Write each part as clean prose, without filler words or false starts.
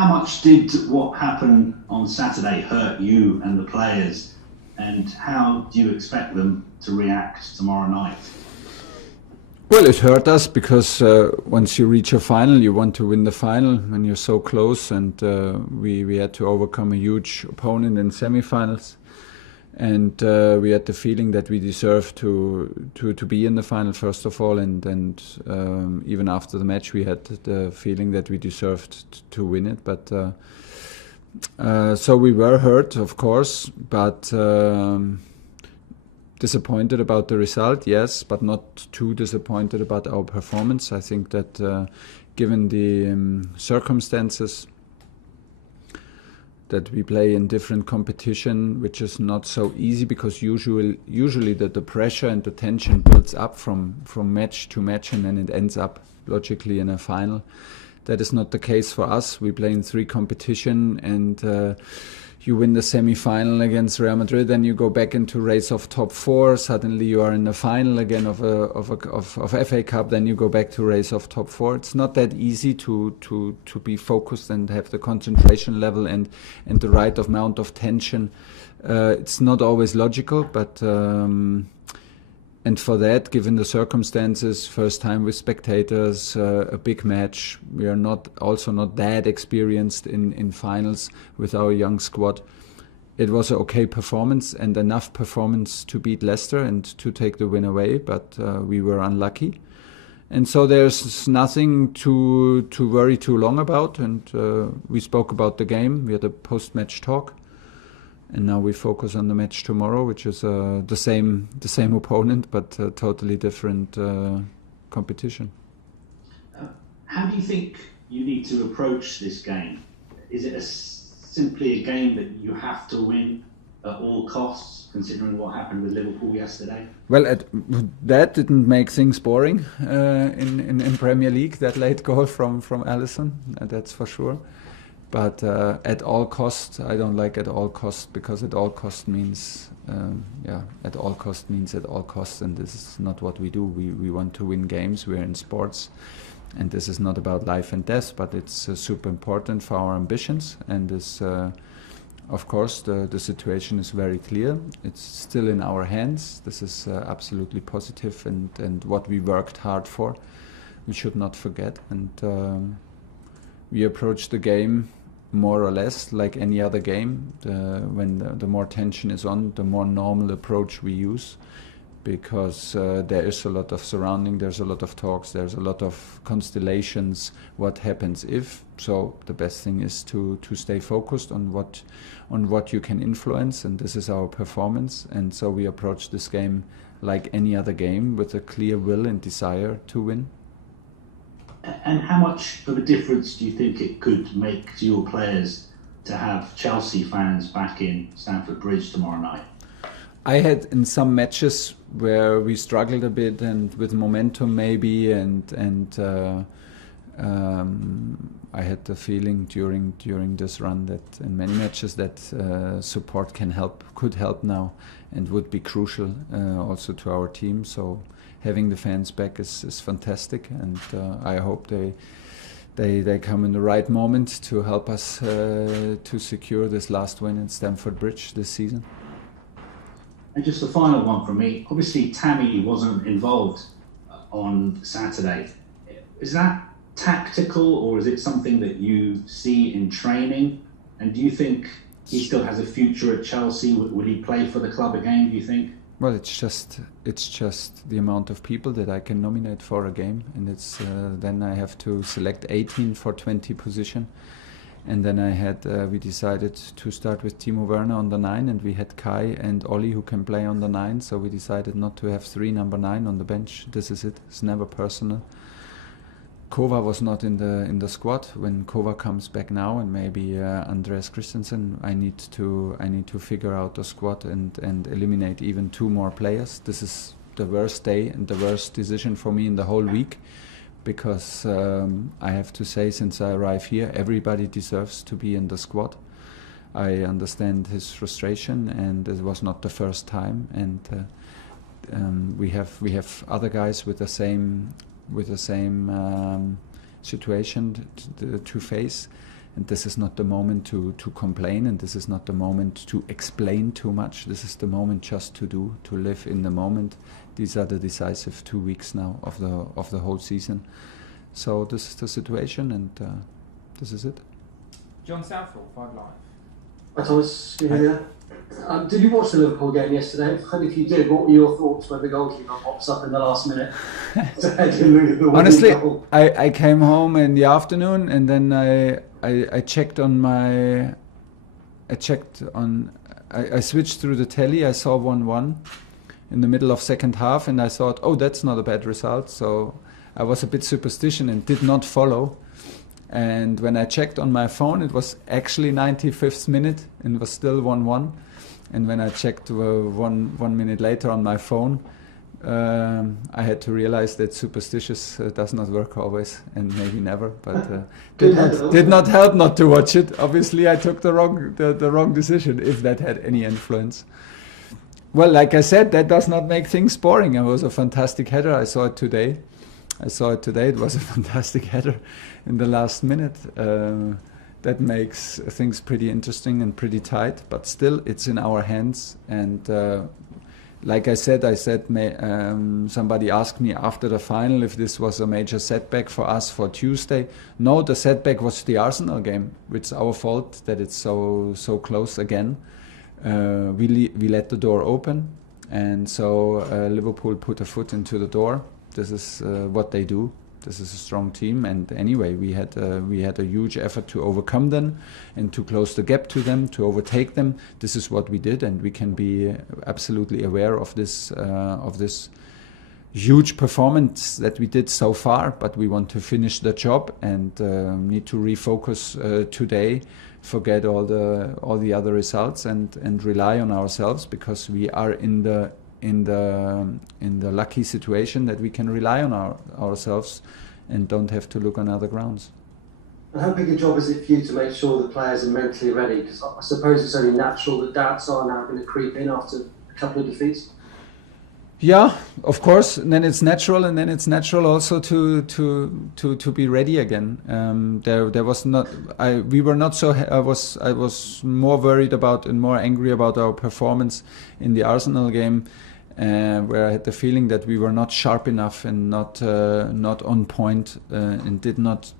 How much did what happened on Saturday hurt you and the players, and how do you expect them to react tomorrow night? Well, it hurt us because once you reach a final, you want to win the final when you're so close, and we had to overcome a huge opponent in semi-finals, and we had the feeling that we deserved to be in the final first of all, and even after the match we had the feeling that we deserved to win it, but so we were hurt, of course, but disappointed about the result, yes, but not too disappointed about our performance. I think that given the circumstances that we play in different competition, which is not so easy because usually the pressure and the tension builds up from match to match, and then it ends up logically in a final. That is not the case for us. We play in 3 competition, and you win the semi-final against Real Madrid, then you go back into race of top 4. Suddenly you are in the final again of FA Cup. Then you go back to race of top 4. It's not that easy to be focused and have the concentration level and the right amount of tension. It's not always logical, but and for that, given the circumstances, first time with spectators, a big match, we are not that experienced in finals with our young squad. It was an okay performance and enough performance to beat Leicester and to take the win away, but we were unlucky. And so there's nothing to worry too long about, and we spoke about the game, we had a post-match talk. And now we focus on the match tomorrow, which is the same opponent, but a totally different competition. How do you think you need to approach this game? Is it simply a game that you have to win at all costs, considering what happened with Liverpool yesterday? Well, that didn't make things boring in Premier League, that late goal from Alisson, that's for sure. But at all cost, I don't like at all cost, because at all cost means at all cost means at all cost, and this is not what we do. We want to win games. We're in sports, and this is not about life and death, but it's super important for our ambitions. And this, of course, the situation is very clear. It's still in our hands. This is absolutely positive, and what we worked hard for, we should not forget. And we approach the game more or less like any other game. When the more tension is on, the more normal approach we use, because there is a lot of surrounding, there's a lot of talks, there's a lot of constellations, what happens if. So the best thing is to stay focused on what you can influence, and this is our performance. And so we approach this game like any other game, with a clear will and desire to win. And how much of a difference do you think it could make to your players to have Chelsea fans back in Stamford Bridge tomorrow night? I had in some matches where we struggled a bit and with momentum maybe, and I had the feeling during this run that in many matches that support could help now, and would be crucial also to our team. So having the fans back is fantastic, and I hope they come in the right moment to help us to secure this last win at Stamford Bridge this season. And just the final one from me. Obviously, Tammy wasn't involved on Saturday. Is that tactical, or is it something that you see in training? And do you think he still has a future at Chelsea? Would he play for the club again, do you think? Well, it's just the amount of people that I can nominate for a game, and it's then I have to select 18 for 20 position, and then we decided to start with Timo Werner on the 9, and we had Kai and Ollie who can play on the 9, so we decided not to have 3 number 9 on the bench. This is it. It's never personal. Kova was not in the squad. When Kova comes back now, and maybe Andreas Christensen, I need to figure out the squad and eliminate even 2 more players. This is the worst day and the worst decision for me in the whole week, because I have to say, since I arrived here, everybody deserves to be in the squad. I understand his frustration, and it was not the first time. And we have other guys with the same situation to face, And this is not the moment to complain, and this is not the moment to explain too much. This is the moment just to live in the moment. These are the decisive 2 weeks now of the whole season. So this is the situation, and this is it. John Southall, 5 Live. Hi Thomas, can you hear me? Did you watch the Liverpool game yesterday? And if you did, what were your thoughts when the goalkeeper pops up in the last minute? Honestly, I came home in the afternoon, and then I checked on my... I switched through the telly. I saw 1-1 in the middle of second half, and I thought, oh, that's not a bad result. So I was a bit superstitious and did not follow. And when I checked on my phone, it was actually 95th minute and was still 1-1. And when I checked 1 minute later on my phone, I had to realize that superstitious does not work always, and maybe never. But did not help not to watch it. Obviously, I took the wrong decision, if that had any influence. Well, like I said, that does not make things boring. It was a fantastic header. I saw it today. It was a fantastic header in the last minute. That makes things pretty interesting and pretty tight, but still it's in our hands. And like I said, somebody asked me after the final if this was a major setback for us for Tuesday. No, the setback was the Arsenal game. It's our fault that it's so close again. We let the door open, and so Liverpool put a foot into the door. This is what they do. This is a strong team, and anyway, we had a huge effort to overcome them and to close the gap to them, to overtake them. This is what we did, and we can be absolutely aware of this huge performance that we did so far. But we want to finish the job and need to refocus today, forget all the other results, and rely on ourselves, because we are in the lucky situation that we can rely on ourselves and don't have to look on other grounds. And how big a job is it for you to make sure the players are mentally ready? Because I suppose it's only natural that doubts are now going to creep in after a couple of defeats. Yeah, of course. And then it's natural, also to be ready again. There was not. We were not so. I was more worried about and more angry about our performance in the Arsenal game, where I had the feeling that we were not sharp enough and not on point, and did not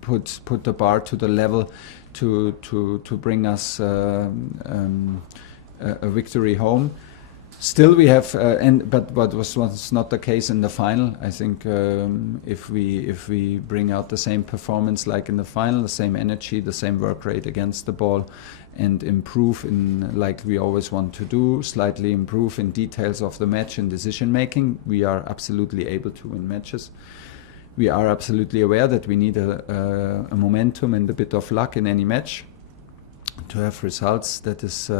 put the bar to the level to bring us a victory home. Still, we have, but was not the case in the final. I think if we bring out the same performance like in the final, the same energy, the same work rate against the ball, and improve in, like we always want to do, slightly improve in details of the match and decision making, we are absolutely able to win matches. We are absolutely aware that we need a momentum and a bit of luck in any match to have results that's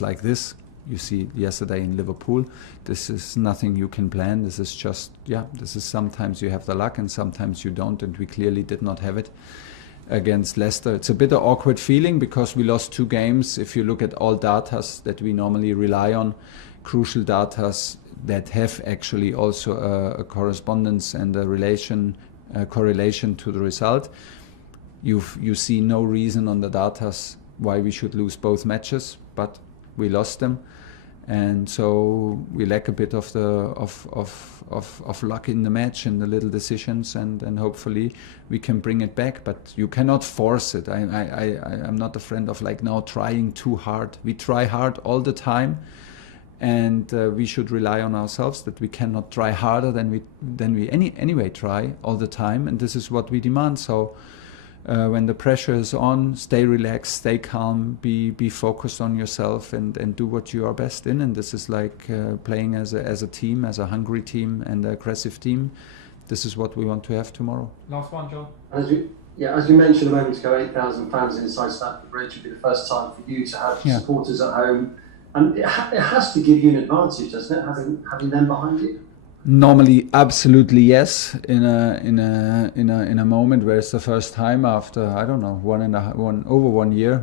like this. You see yesterday in Liverpool, this is nothing you can plan. This is just, this is sometimes you have the luck and sometimes you don't, and we clearly did not have it against Leicester. It's a bit of awkward feeling because we lost 2 games. If you look at all datas that we normally rely on, crucial datas that have actually also a correspondence and a correlation to the result, you see no reason on the datas why we should lose both matches, but we lost them. And so we lack a bit of luck in the match and the little decisions, and hopefully we can bring it back. But you cannot force it. I'm not a friend of now trying too hard. We try hard all the time, and we should rely on ourselves that we cannot try harder than we anyway try all the time. And this is what we demand. So. When the pressure is on, stay relaxed, stay calm, be focused on yourself, and do what you are best in. And this is like playing as a team, as a hungry team and an aggressive team. This is what we want to have tomorrow. Last one, John. As you mentioned a moment ago, 8,000 fans inside Stamford Bridge would be the first time for you to have supporters at home, and it has to give you an advantage, doesn't it, having them behind you? Normally, absolutely yes. In a moment where it's the first time after over 1 year,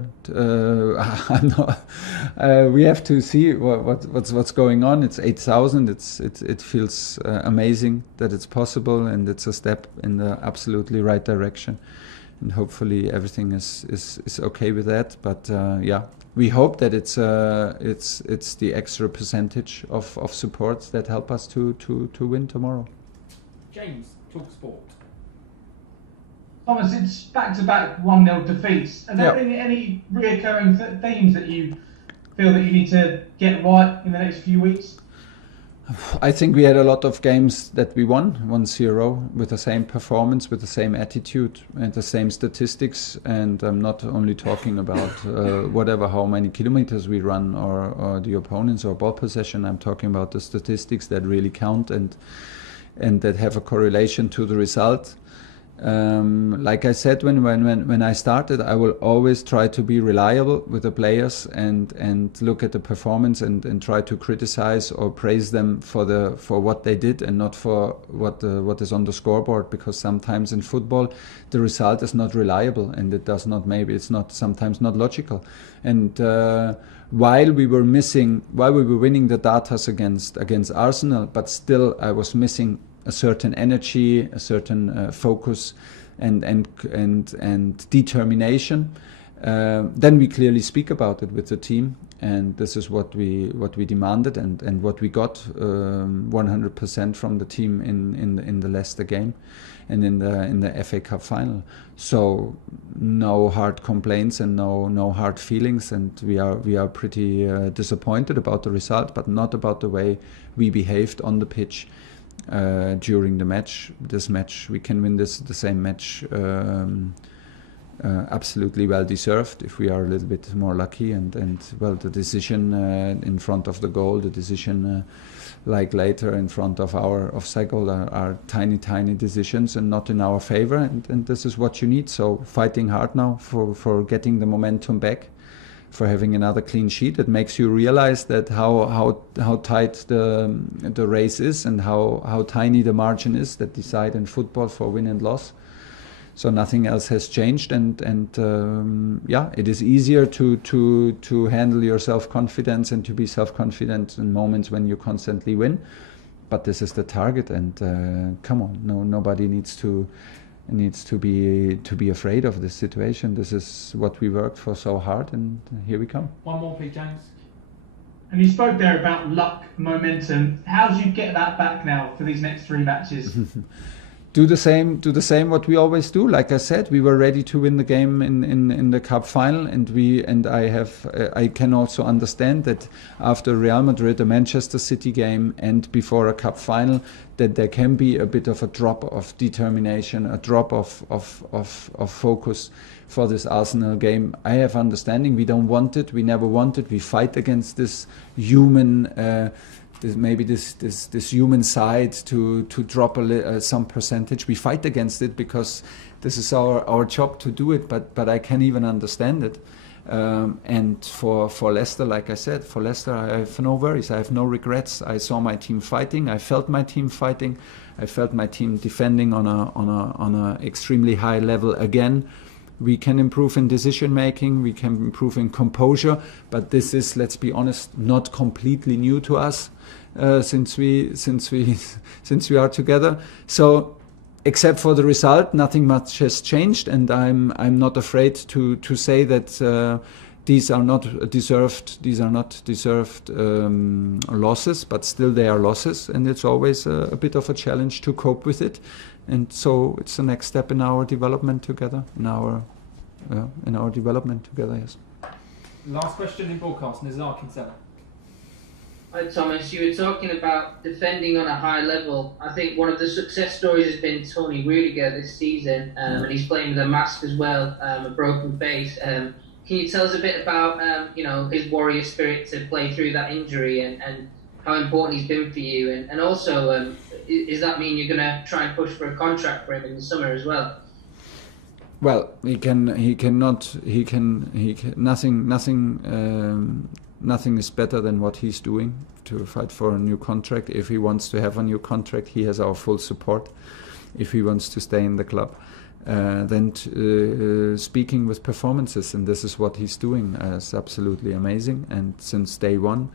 we have to see what's going on. It's 8,000. It feels amazing that it's possible, and it's a step in the absolutely right direction. and hopefully everything is okay with that. But yeah, we hope that it's the extra percentage of support that help us to win tomorrow. James, talk sport. Thomas, it's back-to-back 1-0 defeats. Are there any reoccurring themes that you feel that you need to get right in the next few weeks? I think we had a lot of games that we won 1-0 with the same performance, with the same attitude and the same statistics. And I'm not only talking about how many kilometers we run or the opponents or ball possession. I'm talking about the statistics that really count and that have a correlation to the result. Like I said, when I started, I will always try to be reliable with the players and look at the performance and try to criticize or praise them for what they did and not for what is on the scoreboard, because sometimes in football the result is not reliable and it's not sometimes not logical. And while we were winning the datas against Arsenal, but still I was missing a certain energy, a certain focus, and determination. Then we clearly speak about it with the team, and this is what we demanded and what we got 100% from the team in the Leicester game and in the FA Cup final. So no hard complaints and no hard feelings, and we are pretty disappointed about the result, but not about the way we behaved on the pitch. During the match, we can win the same match absolutely well deserved if we are a little bit more lucky, and the decision in front of the goal, the decision like later in front of our offside goal are tiny decisions and not in our favor, and this is what you need. So fighting hard now for getting the momentum back, for having another clean sheet. It makes you realize that how tight the race is and how tiny the margin is that decide in football for win and loss. So nothing else has changed, and it is easier to handle your self-confidence and to be self-confident in moments when you constantly win. But this is the target, and come on, nobody needs to be afraid of this situation. This is what we worked for so hard, and here we come. One more, please, James. And you spoke there about luck, momentum. How do you get that back now for these next 3 matches? Do the same what we always do. Like I said, we were ready to win the game in the cup final, and I can also understand that after Real Madrid, a Manchester City game, and before a cup final, that there can be a bit of a drop of determination, a drop of focus for this Arsenal game. I have understanding. We don't want it. We never want it. We fight against this human. This human side to drop some percentage. We fight against it because this is our job to do it, but I can even understand it. And for Leicester, like I said, for Leicester I have no worries, I have no regrets. I saw my team fighting, I felt my team fighting, I felt my team defending on a extremely high level again. We can improve in decision making, we can improve in composure, but this is, let's be honest, not completely new to us since we are together. So, except for the result, nothing much has changed, and I'm not afraid to say that these are not deserved losses, but still they are losses, and it's always a bit of a challenge to cope with it. And so it's the next step in our development together, yes. Last question in broadcast, Nizar Kinsella. Hi Thomas, you were talking about defending on a high level. I think one of the success stories has been Tony Rudiger this season, and he's playing with a mask as well, a broken face. Can you tell us a bit about his warrior spirit to play through that injury and how important he's been for you? And also, does that mean you're going to try and push for a contract for him in the summer as well? Well, nothing is better than what he's doing to fight for a new contract. If he wants to have a new contract, he has our full support. If he wants to stay in the club, then speaking with performances, and this is what he's doing, is absolutely amazing. And since day one,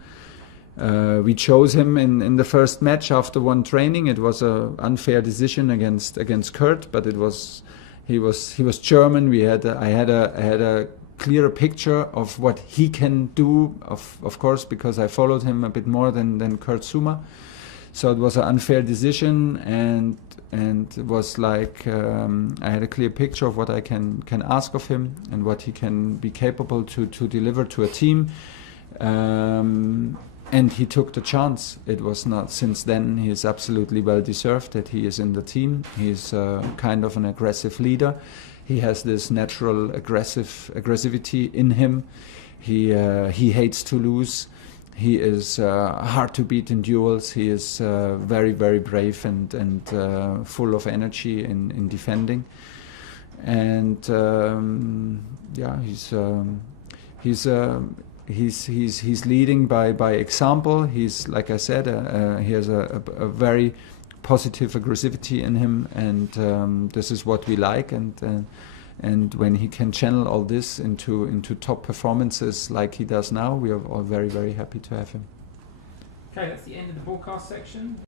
we chose him in the first match after one training. It was an unfair decision against Kurt, but it was He was German. I had a clearer picture of what he can do. Of course, because I followed him a bit more than Kurt Zouma. So it was an unfair decision, and it was like I had a clear picture of what I can ask of him and what he can be capable to deliver to a team. And he took the chance. It was not, since then he is absolutely well deserved that he is in the team. He's kind of an aggressive leader. He has this natural aggressivity in him. He hates to lose. He is hard to beat in duels. He is very, very brave and full of energy in defending. And he's leading by example. He's, like I said, he has a very positive aggressivity in him, and this is what we like. And when he can channel all this into top performances like he does now, we are all very, very happy to have him. Okay, that's the end of the broadcast section.